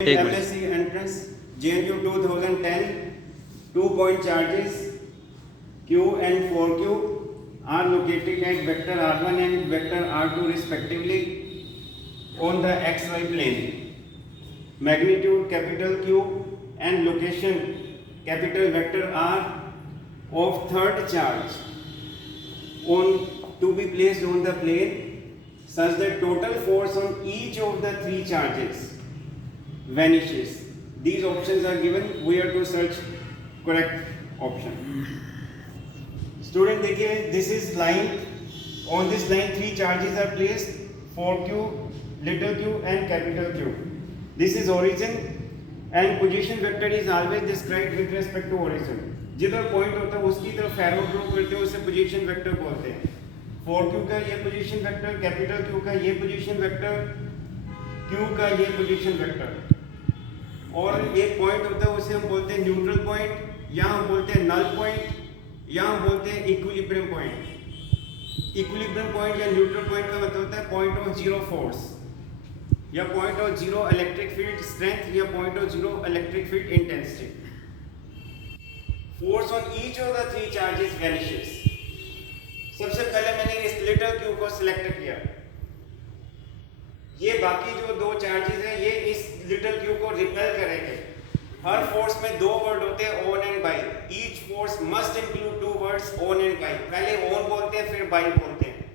MSc entrance JNU 2010 2-point charges Q and 4Q are located at vector R1 and vector R2 respectively on the xy plane. Magnitude capital Q and location capital vector R of third charge to be placed on the plane such that total force on each of the three charges vanishes. These options are given. We have to search correct option. Student, देखिए, this is line. On this line, three charges are placed: 4Q, little q, and capital Q. This is origin, and position vector is always described with respect to origin. जिधर point होता है उसकी तरफ arrow draw करते हैं, उसे position vector बोलते हैं. 4Q का ये position vector, capital Q का ये position vector, Q का ये position vector. और एक पॉइंट होता है उसे हम बोलते हैं न्यूट्रल पॉइंट, यहाँ हम बोलते हैं नल पॉइंट, यहाँ हम बोलते हैं इक्विलिब्रियम पॉइंट. इक्विलिब्रियम पॉइंट या न्यूट्रल पॉइंट का मतलब होता है पॉइंट ऑफ जीरो फोर्स या point of zero electric field strength या point of zero electric field intensity. Force on each of the three charges vanishes. सबसे पहले मैंने इस लिटिल क्यू को सिलेक्ट किया. ये बाकी जो दो चार्जेस हैं ये इस लिटिल क्यू को रिपेल करेंगे. हर फोर्स में दो वर्ड होते हैं on and by. Each force must include two words on and by. पहले ऑन बोलते हैं फिर बाई बोलते हैं.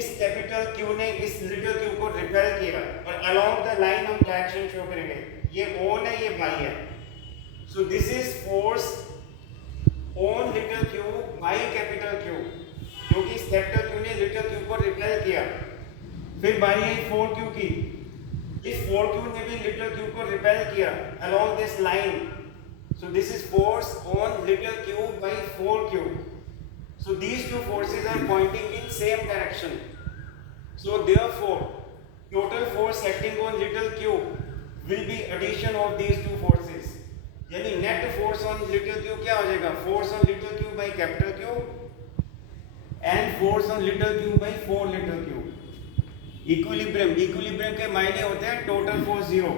इस कैपिटल क्यू ने इस लिटिल क्यू को रिपेल किया और अलोंग द लाइन हम डायरेक्शन शो करेंगे. ये ऑन है, ये बाई है. सो this is force on little Q by capital Q, क्योंकि इस कैपिटल क्यू ने लिटिल क्यू को रिपेल किया. फिर बाई है 4Q की. इस 4Q ने भी लिटिल q को रिपेल किया along this line. So this is force on little q by 4Q. So these two forces are pointing in same direction. So therefore total force acting on little q will be addition of these two forces. यानी net force on little q क्या हो जाएगा? Force on little q by capital Q and force on little q by 4 little q. Equilibrium के मायने होते हैं total force zero,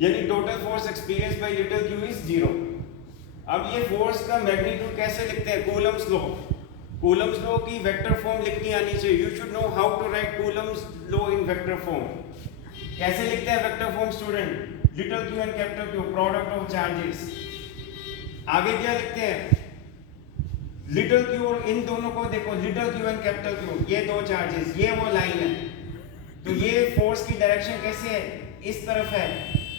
यानी total force experience by little Q is zero. अब ये फोर्स का मैग्नीट्यूड कैसे लिखते हैं? Coulomb's law. कूलम्स लॉ की वेक्टर फॉर्म लिखनी आनी चाहिए. You should know how to write Coulomb's law in vector form. कैसे लिखते हैं vector form student? Little Q and capital Q product of charges. आगे क्या लिखते हैं? लिटिल क्यू और इन दोनों को देखो, little Q and capital Q, ये दो चार्जेस, ये वो लाइन है. तो ये फोर्स की डायरेक्शन कैसे है? इस तरफ है.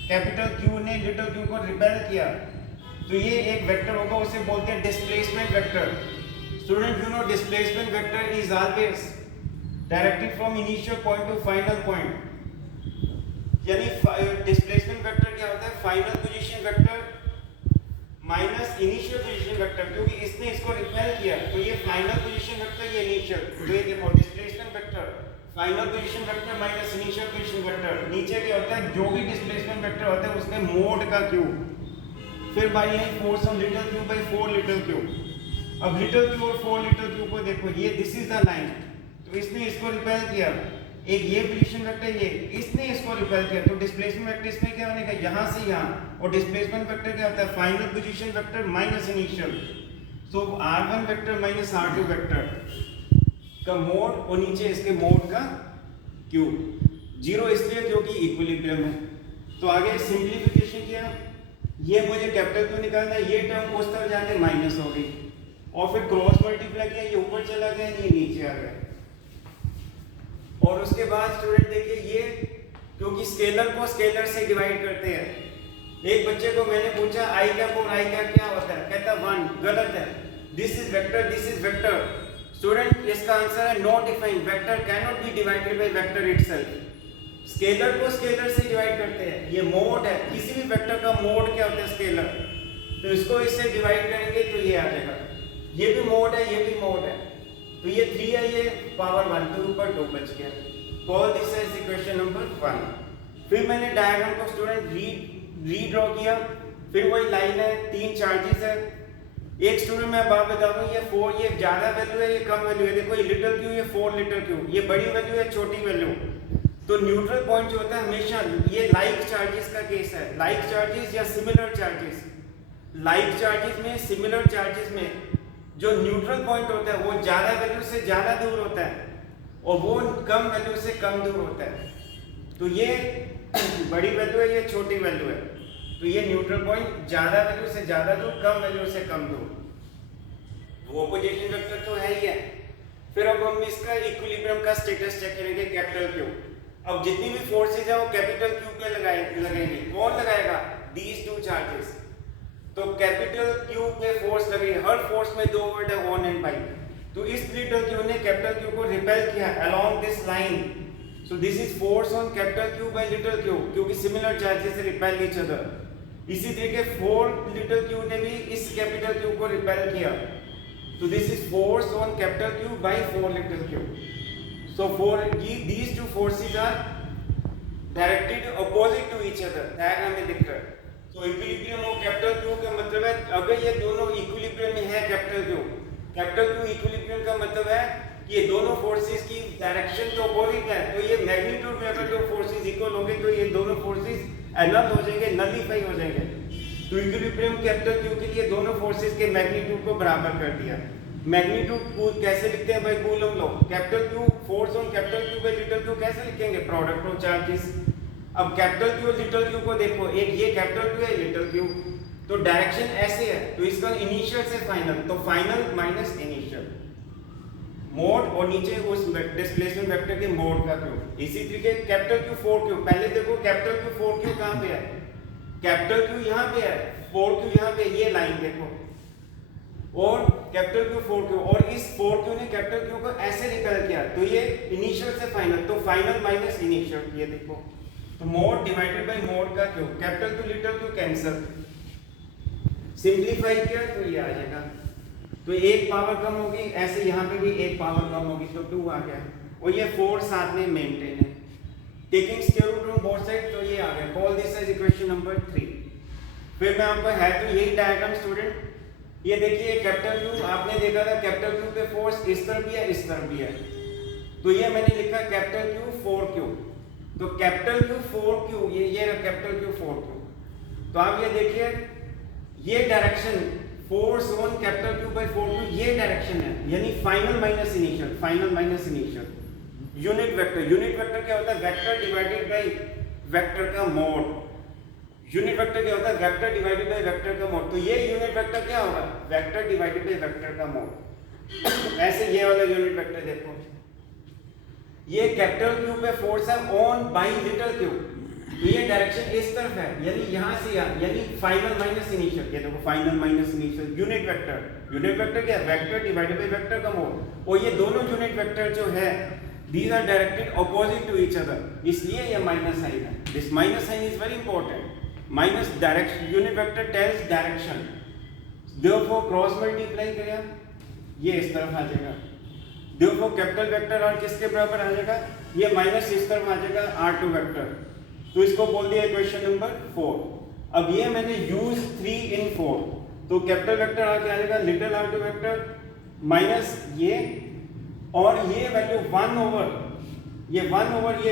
कैपिटल क्यू ने लिटिल क्यू को रिपेल किया, तो ये एक वेक्टर होगा, उसे बोलते हैं displacement vector. Student, you know displacement vector is always directed from initial point two final point. यानी डिस्प्लेसमेंट वेक्टर क्या होता है? Final position vector minus initial position vector, क्योंकि इसने इसको रिपेल किया तो ये फाइनल पोजीशन वेक्टर, ये इनिशियल. तो ये देखो displacement vector final position vector minus initial position vector. नीचे क्या होता है? जो भी डिस्प्लेसमेंट वेक्टर होता है उसमें मोड का क्यू. फिर बाई है force on little Q by 4 little Q. अब लिटिल क्यू और 4 लिटिल क्यू को देखो, ये दिस इज द लाइन. तो इसने इसको रिपेल किया. एक ये पोजीशन वेक्टर, ये इसने इसको रिपेल किया. तो डिस्प्लेसमेंट वेक्टर इसमें क्या बनेगा? यहाँ से यहाँ. और डिस्प्लेसमेंट वेक्टर क्या होता है? Final position vector minus initial. So R1 vector minus R2 vector का मोड और नीचे इसके मोड का क्यू. जीरो इसलिए क्योंकि इक्विलिब्रियम है. तो आगे सिंप्लीफिकेशन किया. ये मुझे कैपिटल क्यू निकालना है, ये टर्म उस तरफ जाके माइनस हो गई और फिर क्रॉस मल्टीप्लाई किया, ये ऊपर चला गया, ये नीचे आ गया. और उसके बाद स्टूडेंट देखिए, ये क्योंकि स्केलर को स्केलर से डिवाइड करते हैं. एक बच्चे को मैंने पूछा आई कैप और आई कैप क्या होता है? कहता 1. गलत है. This is vector, this is vector. Student, इसका आंसर है not defined. Vector can not be divided by vector itself. Scalar को स्केलर से डिवाइड करते हैं. ये मोड है. किसी भी वेक्टर का मोड क्या होता है? स्केलर. तो इसको इससे डिवाइड करेंगे तो ये आ जाएगा. ये भी मोड है, ये भी मोड है. तो ये 3 है, ये पावर 1, तो ऊपर 2 बच गया. Call this as equation number 1. फिर मैंने डायग्राम को स्टूडेंट रीड्रॉ किया. फिर वही लाइन है, 3 चार्जेस है. एक स्टूडेंट मैं बात बता दूं, ये 4 ये ज्यादा वैल्यू है, ये कम वैल्यू है. देखो ये लिटिल क्यू, ये 4 लिटिल क्यू, ये बड़ी वैल्यू है, छोटी वैल्यू. तो न्यूट्रल पॉइंट जो होता है हमेशा, ये लाइक चार्जेस का केस है, लाइक चार्जेस या सिमिलर चार्जेस। लाइक चार्जेस में, सिमिलर चार्जेस में जो न्यूट्रल पॉइंट होता है वो ज़्यादा वैल्यू से ज़्यादा दूर होता है और वो कम वैल्यू से कम दूर होता है। तो ये बड़ी वैल्यू है, ये छोटी वैल्यू है। तो ये न्यूट्रल पॉइंट ज़्यादा वैल्यू से ज़्यादा दूर, कम वैल्यू से कम दूर, वो पोजीशन वेक्टर तो है ही है। फिर अब हम इसका इक्विलिब्रियम का स्टेटस चेक करेंगे, कैपिटल क्यू। अब जितनी भी फोर्सेज है वो कैपिटल क्यू पे लगेंगे। कौन लगाएगा? These two charges. तो कैपिटल क्यू पे फोर्स लगेगी। हर फोर्स में दो वर्ड है, ऑन एंड बाई। तो इस लिटिल क्यू ने कैपिटल क्यू को रिपेल किया along this line. So this is force on capital Q by little Q, क्योंकि similar charges repel each other. इसी तरीके 4 लिटिल क्यू ने भी इस कैपिटल क्यू को रिपेल किया। So this is force on capital Q by 4 little q. So these two forces are directed opposite to each other. Diagram में दिख रहा है। So equilibrium of capital Q का मतलब है अगर ये दोनों equilibrium में है कैपिटल Q equilibrium का मतलब है कि ये दोनों forces की डायरेक्शन तो opposite है। तो ये मैग्नीट्यूड में अगर दो forces इक्वल होंगे तो ये दोनों forces एनल हो जाएंगे, नलीफाई हो जाएंगे। तो इक्विलिब्रियम कैपिटल क्यू के लिए दोनों फोर्सेस के मैग्नीट्यूड को बराबर कर दिया। मैग्नीट्यूड कैसे लिखते हैं भाई? Coulomb law. Capital Q, force on capital Q by little Q कैसे लिखेंगे? Product of charges. अब कैपिटल क्यू और लिटिल क्यू को देखो, एक ये कैपिटल क्यू है, लिटिल क्यू, तो डायरेक्शन ऐसे है, तो इसका इनिशियल से फाइनल, तो फाइनल माइनस इनिशियल मोड, और नीचे उस डिस्प्लेसमेंट वेक्टर के मोड का क्यू। इसी तरीके कैपिटल क्यू 4Q, पहले देखो कैपिटल क्यू 4Q कहां पे है? कैपिटल क्यू यहाँ पे है, 4Q यहाँ पे, ये लाइन देखो, और कैपिटल क्यू 4Q, और इस 4Q ने कैपिटल क्यू को ऐसे रिपेल किया, तो ये इनिशियल से फाइनल, तो फाइनल माइनस इनिशियल, ये देखो, तो मोड डिवाइडेड बाय मोड का Q, capital Q little Q cancel, simplify किया तो ये आ जाएगा। तो एक पावर कम होगी, ऐसे यहाँ पे भी एक पावर कम होगी, तो 2 आ गया, और ये 4 साथ में मेंटेन है। Taking square root from both side, तो ये आ गया। Call this as equation number 3। फिर मैं आपको है तो यही डायग्राम स्टूडेंट, ये देखिए कैपिटल क्यू आपने देखा था, कैपिटल क्यू पे फोर्स इस तरफ भी है, इस तरफ भी है, तो ये मैंने लिखा कैपिटल क्यू 4Q, तो कैपिटल क्यू 4Q, ये रहा कैपिटल क्यू 4Q। तो आप ये देखिए, ये direction force on capital Q by 4Q, ये डायरेक्शन है, यानी final minus initial, final minus initial. Unit vector क्या होता है? वेक्टर डिवाइडेड बाय वेक्टर का मोड। यूनिट वेक्टर क्या होता है? वेक्टर डिवाइडेड बाय वेक्टर का मोड। तो ये यूनिट वेक्टर क्या होगा? वेक्टर डिवाइडेड बाय वेक्टर का मोड। ऐसे ये वाला यूनिट वेक्टर देखो, ये कैपिटल क्यू पे फोर्स है ऑन बाय लिटिल क्यू, तो ये डायरेक्शन इस तरफ है, यानी यहां से यहाँ, यानी फाइनल माइनस इनिशियल, ये देखो final minus initial. Unit vector क्या है? वेक्टर डिवाइडेड बाय वेक्टर का मोड। और ये दोनों यूनिट वेक्टर जो है, these are directed opposite to each other, इसलिए ये माइनस साइन है। this minus sign is very important, minus direction, unit vector tells direction, therefore cross multiply करें, ये इस तरफ आ जाएगा, therefore कैपिटल वेक्टर और किसके बराबर आ जाएगा? ये माइनस इस तरफ आ जाएगा, R2 वेक्टर। तो इसको बोल दिया इक्वेशन नंबर 4। अब ये मैंने यूज 3 in 4, तो कैपिटल वेक्टर आके आ जाएगा लिटिल R2 वेक्टर माइनस ये, और ये वैल्यू 1 ओवर ये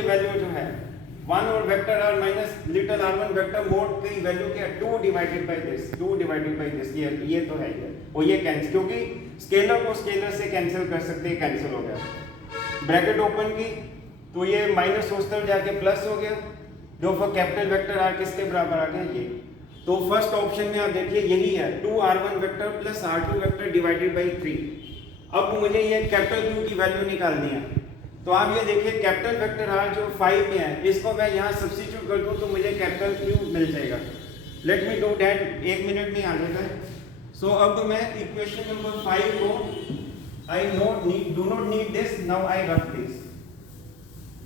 वैल्यू जो है 1 over vector r minus little r1 vector mode की वैल्यू क्या है? 2 डिवाइडेड बाय दिस, ये तो है ये, और ये कैंसिल, क्योंकि स्केलर को स्केलर से कैंसिल कर सकते हैं, कैंसिल हो गया। ब्रैकेट ओपन की, तो ये माइनस उस तरफ जाके प्लस हो गया, जो फॉर कैपिटल वेक्टर r किसके बराबर आ गया? ये। तो फर्स्ट ऑप्शन में आप देखिए यही है, 2r1 vector plus r2 vector divided bye 3। अब मुझे ये कैपिटल क्यू की वैल्यू निकालनी है, तो आप ये देखिए कैपिटल वेक्टर r जो 5 में है, इसको मैं यहाँ सब्स्टिट्यूट कर दूँ तो मुझे कैपिटल क्यू मिल जाएगा। Let me do that, 1 minute में आ जाएगा। सो अब मैं इक्वेशन नंबर 5 को I do not need this, now I रख दिस।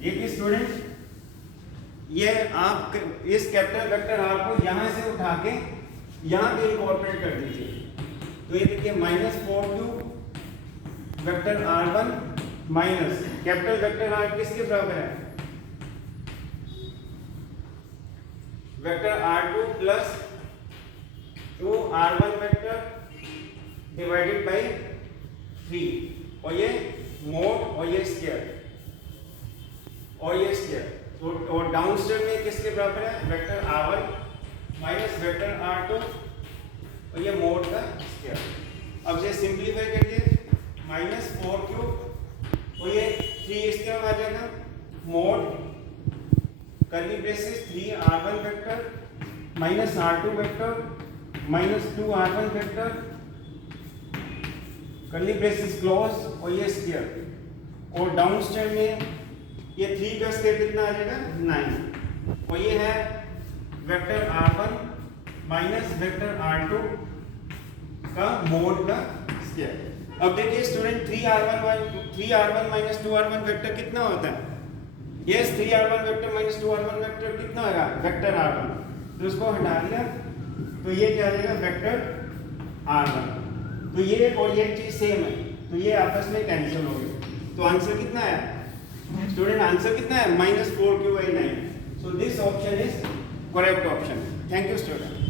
एक स्टूडेंट, ये आप इस कैपिटल वेक्टर r को यहाँ से उठा के यहाँ पे इंकॉर्पोरेट कर दीजिए, तो ये देखिए minus 4Q vector r1 minus capital vector r किसके बराबर है? Vector r2 plus 2r1 vector divided bye 3, और ये मोड और ये स्क्वायर, और डाउन स्टेप में किसके बराबर है, vector r1 minus vector r2 और ये मोड का स्क्वायर। अब ये सिंपलीफाई करिए, माइनस 4 क्यूब और ये 3 इसके आ जाएगा, mode curly braces 3r1 vector minus r2 vector minus 2r1 vector curly braces close और ये स्क्वायर। और डाउन स्टेप में ये 3 का स्क्वायर कितना आ जाएगा, 9 और ये है vector r1 minus vector r2 का मोड का स्क्वायर। अब देखिए student 3r1 minus 2r1 vector कितना होता है, yes 3r1 vector minus 2r1 vector कितना होगा, वेक्टर r1, तो उसको हटा दिया तो ये क्या आ जाएगा, वेक्टर r1। तो ये और ये चीज सेम है तो ये आपस में कैंसिल हो गई। तो आंसर कितना है स्टूडेंट, आंसर कितना है, -4 Q by 9। So this option is correct option. Thank you student.